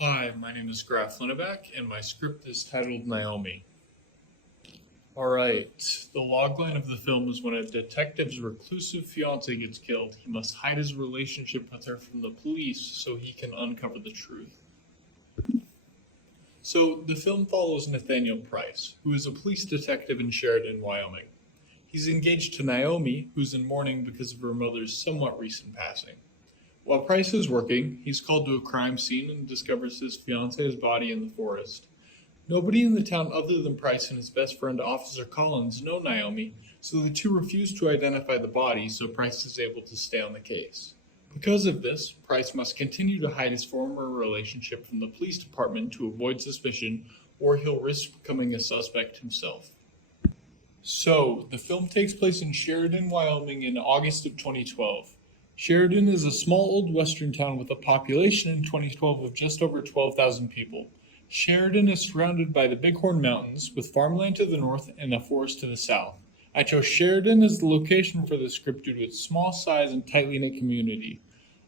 Hi, my name is Graf Lineback, and my script is titled Naomi. Alright, the logline of the film is when a detective's reclusive fiance gets killed, he must hide his relationship with her from the police so he can uncover the truth. So, the film follows Nathaniel Price, who is a police detective in Sheridan, Wyoming. He's engaged to Naomi, who's in mourning because of her mother's somewhat recent passing. While Price is working, he's called to a crime scene and discovers his fiance's body in the forest. Nobody in the town other than Price and his best friend Officer Collins know Naomi, so the two refuse to identify the body so Price is able to stay on the case. Because of this, Price must continue to hide his former relationship from the police department to avoid suspicion, or he'll risk becoming a suspect himself. So, the film takes place in Sheridan, Wyoming in August of 2012. Sheridan is a small old western town with a population in 2012 of just over 12,000 people. Sheridan is surrounded by the Bighorn Mountains, with farmland to the north and a forest to the south. I chose Sheridan as the location for the script due to its small size and tightly knit community.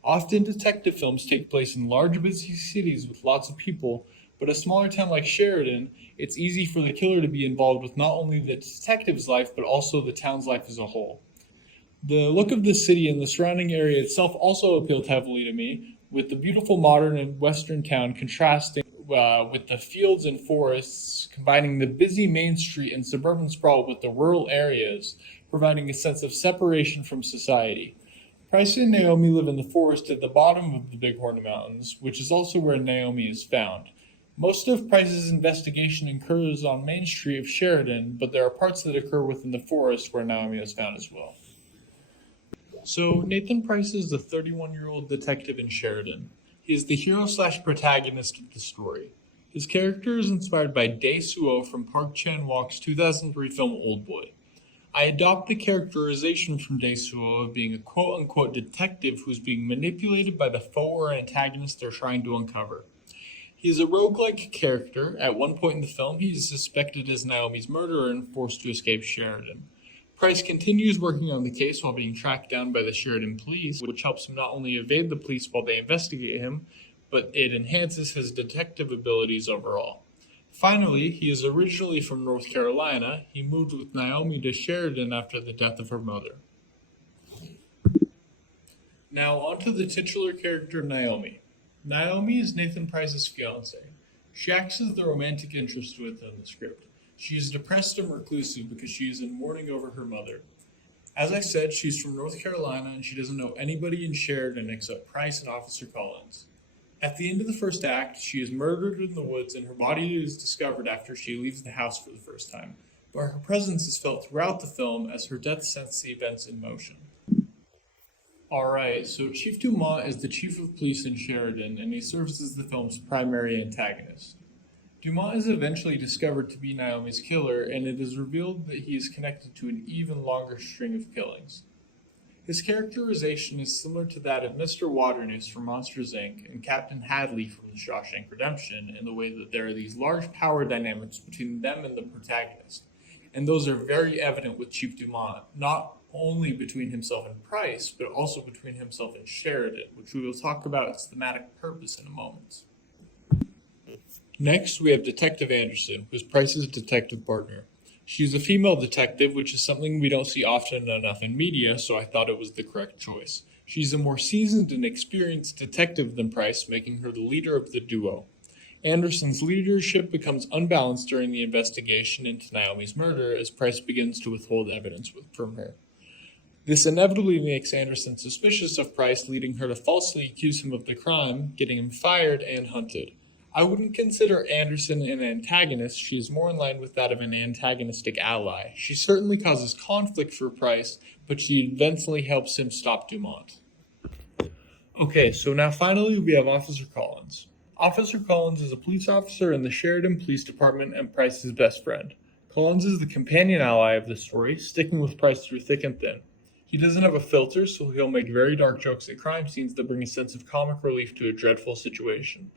Often detective films take place in large busy cities with lots of people, but a smaller town like Sheridan, it's easy for the killer to be involved with not only the detective's life, but also the town's life as a whole. The look of the city and the surrounding area itself also appealed heavily to me, with the beautiful modern and western town contrasting with the fields and forests, combining the busy main street and suburban sprawl with the rural areas, providing a sense of separation from society. Price and Naomi live in the forest at the bottom of the Bighorn Mountains, which is also where Naomi is found. Most of Price's investigation occurs on Main Street of Sheridan, but there are parts that occur within the forest where Naomi is found as well. So, Nathan Price is the 31-year-old detective in Sheridan. He is the hero/protagonist of the story. His character is inspired by Dae Suo from Park Chan-wook's 2003 film Oldboy. I adopt the characterization from Dae Suo of being a quote-unquote detective who's being manipulated by the foe or antagonist they're trying to uncover. He is a roguelike character. At one point in the film, he is suspected as Naomi's murderer and forced to escape Sheridan. Price continues working on the case while being tracked down by the Sheridan police, which helps him not only evade the police while they investigate him, but it enhances his detective abilities overall. Finally, he is originally from North Carolina. He moved with Naomi to Sheridan after the death of her mother. Now, onto the titular character Naomi. Naomi is Nathan Price's fiancée. She acts as the romantic interest within the script. She is depressed and reclusive because she is in mourning over her mother. As I said, she's from North Carolina and she doesn't know anybody in Sheridan except Price and Officer Collins. At the end of the first act, she is murdered in the woods and her body is discovered after she leaves the house for the first time, but her presence is felt throughout the film as her death sets the events in motion. Alright, so Chief Dumont is the chief of police in Sheridan and he serves as the film's primary antagonist. Dumont is eventually discovered to be Naomi's killer, and it is revealed that he is connected to an even longer string of killings. His characterization is similar to that of Mr. Waternoose from Monsters, Inc. and Captain Hadley from The Shawshank Redemption in the way that there are these large power dynamics between them and the protagonist. And those are very evident with Chief Dumont, not only between himself and Price, but also between himself and Sheridan, which we will talk about its thematic purpose in a moment. Next, we have Detective Anderson, who is Price's detective partner. She's a female detective, which is something we don't see often enough in media, so I thought it was the correct choice. She's a more seasoned and experienced detective than Price, making her the leader of the duo. Anderson's leadership becomes unbalanced during the investigation into Naomi's murder as Price begins to withhold evidence from her. This inevitably makes Anderson suspicious of Price, leading her to falsely accuse him of the crime, getting him fired and hunted. I wouldn't consider Anderson an antagonist. She is more in line with that of an antagonistic ally. She certainly causes conflict for Price, but she eventually helps him stop Dumont. Okay, so now finally we have Officer Collins. Officer Collins is a police officer in the Sheridan Police Department and Price's best friend. Collins is the companion ally of the story, sticking with Price through thick and thin. He doesn't have a filter, so he'll make very dark jokes at crime scenes that bring a sense of comic relief to a dreadful situation.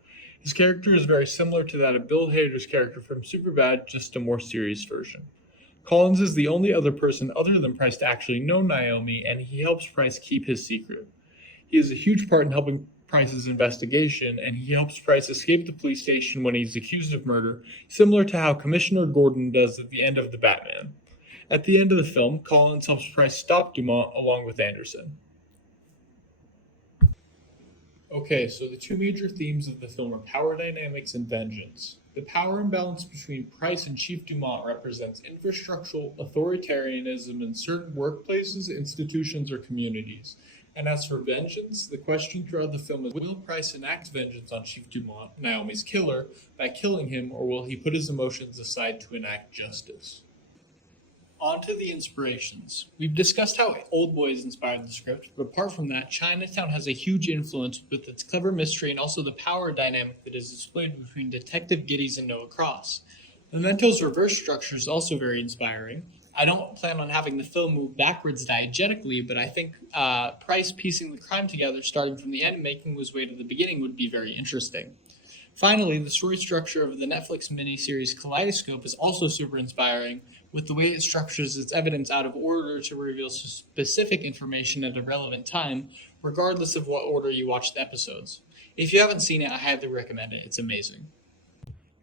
His character is very similar to that of Bill Hader's character from Superbad, just a more serious version. Collins is the only other person other than Price to actually know Naomi, and he helps Price keep his secret. He has a huge part in helping Price's investigation, and he helps Price escape the police station when he's accused of murder, similar to how Commissioner Gordon does at the end of The Batman. At the end of the film, Collins helps Price stop Dumont along with Anderson. Okay, so the two major themes of the film are power dynamics and vengeance. The power imbalance between Price and Chief Dumont represents infrastructural authoritarianism in certain workplaces, institutions, or communities. And as for vengeance, the question throughout the film is, will Price enact vengeance on Chief Dumont, Naomi's killer, by killing him, or will he put his emotions aside to enact justice? On to the inspirations. We've discussed how Old Boys inspired the script, but apart from that, Chinatown has a huge influence with its clever mystery and also the power dynamic that is displayed between Detective Giddies and Noah Cross. Memento's reverse structure is also very inspiring. I don't plan on having the film move backwards diegetically, but I think Price piecing the crime together starting from the end and making his way to the beginning would be very interesting. Finally, the story structure of the Netflix miniseries Kaleidoscope is also super inspiring, with the way it structures its evidence out of order to reveal specific information at a relevant time, regardless of what order you watch the episodes. If you haven't seen it, I highly recommend it. It's amazing.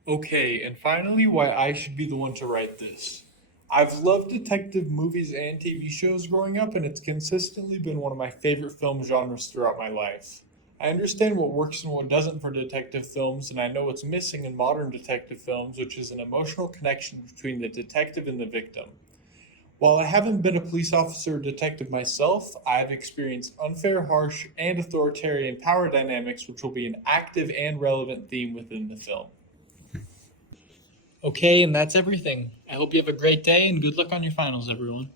Okay, and finally, why I should be the one to write this. I've loved detective movies and TV shows growing up, and it's consistently been one of my favorite film genres throughout my life. I understand what works and what doesn't for detective films, and I know what's missing in modern detective films, which is an emotional connection between the detective and the victim. While I haven't been a police officer or detective myself, I've experienced unfair, harsh, and authoritarian power dynamics, which will be an active and relevant theme within the film. Okay, and that's everything. I hope you have a great day, and good luck on your finals, everyone.